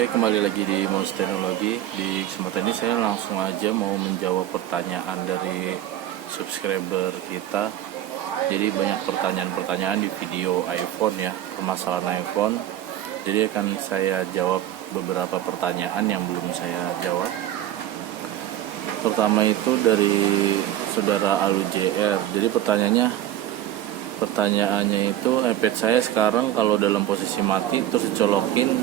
Oke, kembali lagi di Mouse Teknologi. Di kesempatan ini saya langsung aja mau menjawab pertanyaan dari subscriber kita. Jadi banyak pertanyaan-pertanyaan di video iPhone ya, permasalahan iPhone. Jadi akan saya jawab beberapa pertanyaan yang belum saya jawab. Pertama itu dari saudara Alu JR. Jadi pertanyaannya itu iPad saya sekarang kalau dalam posisi mati terus dicolokin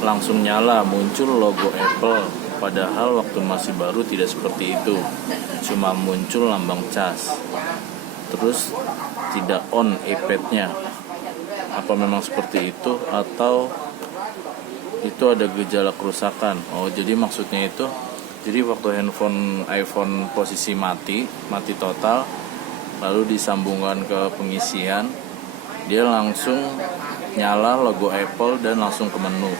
langsung nyala, muncul logo Apple, padahal waktu masih baru tidak seperti itu, cuma muncul lambang cas, terus tidak on iPad-nya. Apa memang seperti itu atau itu ada gejala kerusakan? Oh, jadi maksudnya itu, jadi waktu iPhone posisi mati total, lalu disambungkan ke pengisian, dia langsung nyala logo Apple dan langsung ke menu.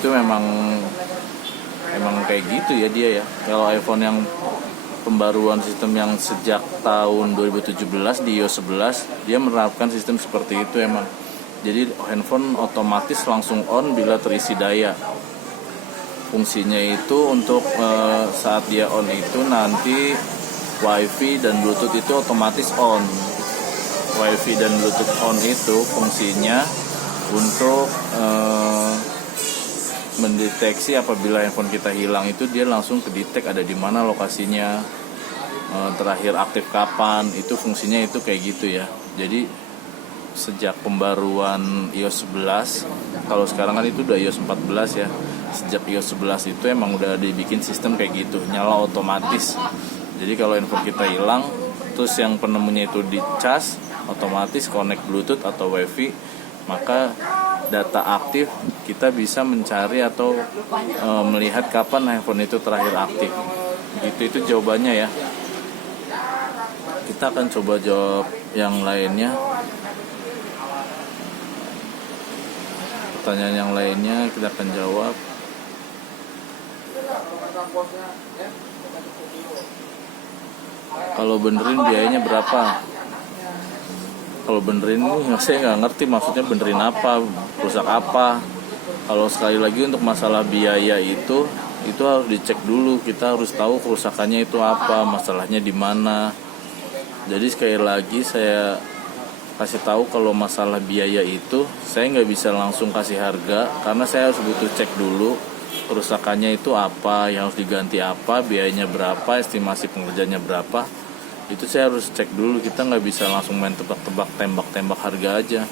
Itu memang kayak gitu ya dia ya. Kalau iPhone yang pembaruan sistem yang sejak tahun 2017 di iOS 11, dia menerapkan sistem seperti itu emang. Jadi handphone otomatis langsung on bila terisi daya. Fungsinya itu untuk saat dia on itu nanti WiFi dan Bluetooth itu otomatis on. WiFi dan Bluetooth on itu fungsinya untuk mendeteksi apabila handphone kita hilang, itu dia langsung kedetek ada di mana lokasinya, terakhir aktif kapan, itu fungsinya itu kayak gitu ya. Jadi sejak pembaruan iOS 11, kalau sekarang kan itu udah iOS 14 ya, sejak iOS 11 itu emang udah dibikin sistem kayak gitu, nyala otomatis. Jadi kalau handphone kita hilang terus yang penemunya itu dicas, otomatis connect Bluetooth atau WiFi, maka data aktif kita bisa mencari atau melihat kapan handphone itu terakhir aktif. Gitu, itu jawabannya ya. Kita akan coba jawab yang lainnya. Pertanyaan yang lainnya kita akan jawab. Kalau benerin biayanya berapa? Kalau benerin nih saya nggak ngerti maksudnya benerin apa, rusak apa. Kalau sekali lagi untuk masalah biaya itu harus dicek dulu. Kita harus tahu kerusakannya itu apa, masalahnya di mana. Jadi sekali lagi saya kasih tahu kalau masalah biaya itu saya nggak bisa langsung kasih harga, karena saya harus butuh cek dulu kerusakannya itu apa, yang harus diganti apa, biayanya berapa, estimasi pengerjaannya berapa. Itu saya harus cek dulu. Kita nggak bisa langsung main tebak-tebak, tembak-tembak harga aja.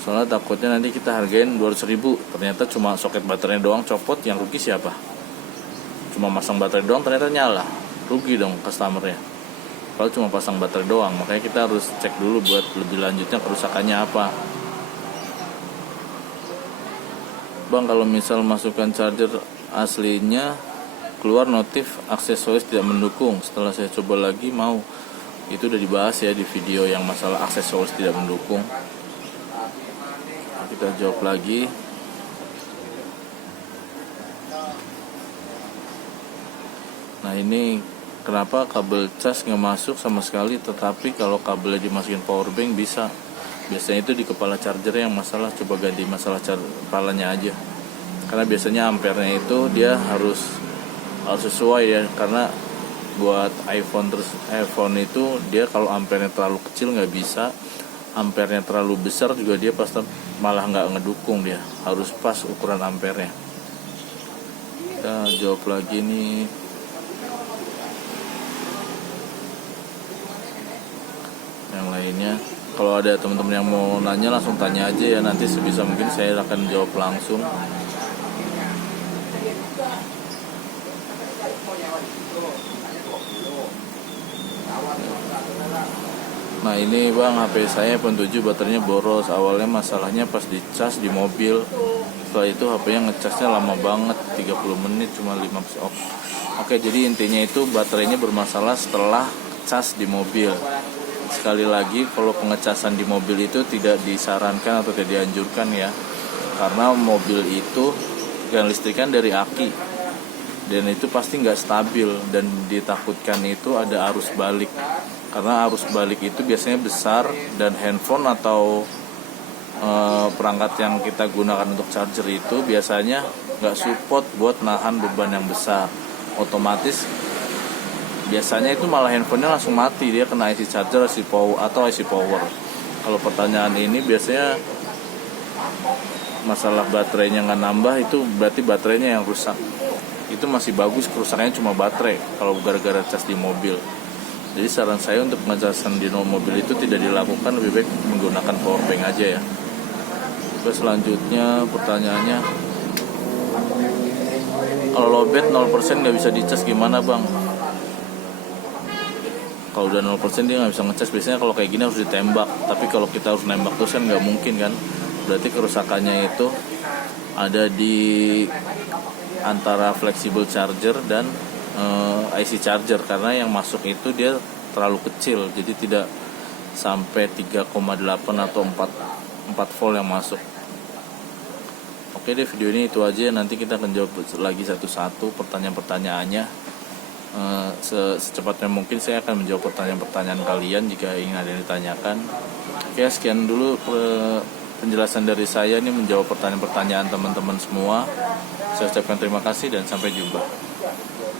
Soalnya takutnya nanti kita hargain 200.000, ternyata cuma soket baterainya doang copot, yang rugi siapa? Cuma pasang baterai doang ternyata nyala, rugi dong customernya. Kalau cuma pasang baterai doang, makanya kita harus cek dulu buat lebih lanjutnya kerusakannya apa. Bang, kalau misal masukkan charger aslinya keluar notif aksesoris tidak mendukung, setelah saya coba lagi mau. Itu udah dibahas ya di video yang masalah aksesoris tidak mendukung. Kita jawab lagi. Nah, ini kenapa kabel cas nggak masuk sama sekali, tetapi kalau kabelnya dimasukin power bank bisa. Biasanya itu di kepala charger yang masalah. Coba ganti masalah kepalanya aja, karena biasanya ampernya itu dia harus sesuai ya, karena buat iPhone itu dia kalau ampernya terlalu kecil nggak bisa, ampernya terlalu besar juga dia pasti malah nggak ngedukung, dia harus pas ukuran ampernya. Kita jawab lagi nih. Yang lainnya, kalau ada teman-teman yang mau nanya langsung tanya aja ya, nanti sebisa mungkin saya akan jawab langsung. Nah, ini bang, HP saya iPhone 7 baterainya boros. Awalnya masalahnya pas dicas di mobil, setelah itu HP-nya ngecasnya lama banget, 30 menit cuma 5%. Oke, jadi intinya itu baterainya bermasalah setelah cas di mobil. Sekali lagi, kalau pengecasan di mobil itu tidak disarankan atau tidak dianjurkan ya, karena mobil itu yang listrikan dari aki, dan itu pasti nggak stabil, dan ditakutkan itu ada arus balik, karena arus balik itu biasanya besar dan handphone atau perangkat yang kita gunakan untuk charger itu biasanya nggak support buat nahan beban yang besar. Otomatis biasanya itu malah handphonenya langsung mati, dia kena IC charger, IC power atau IC power. Kalau pertanyaan ini biasanya masalah baterainya nggak nambah, itu berarti baterainya yang rusak. Itu masih bagus, kerusakannya cuma baterai kalau gara-gara cas di mobil. Jadi saran saya untuk pengecasan di mobil itu tidak dilakukan, lebih baik menggunakan power bank aja ya. Terus selanjutnya pertanyaannya, kalau lowbat 0% nggak bisa dicas gimana bang? Kalau udah 0% dia nggak bisa ngecas. Biasanya kalau kayak gini harus ditembak. Tapi kalau kita harus nembak terus kan nggak mungkin kan. Berarti kerusakannya itu ada di antara flexible charger dan IC charger. Karena yang masuk itu dia terlalu kecil. Jadi tidak sampai 3,8 atau 4 volt yang masuk. Oke deh, video ini itu aja. Nanti kita akan jawab lagi satu-satu pertanyaan-pertanyaannya. Secepatnya mungkin saya akan menjawab pertanyaan-pertanyaan kalian jika ingin ada yang ditanyakan. Oke, sekian dulu penjelasan dari saya ini menjawab pertanyaan-pertanyaan teman-teman semua. Saya ucapkan terima kasih dan sampai jumpa.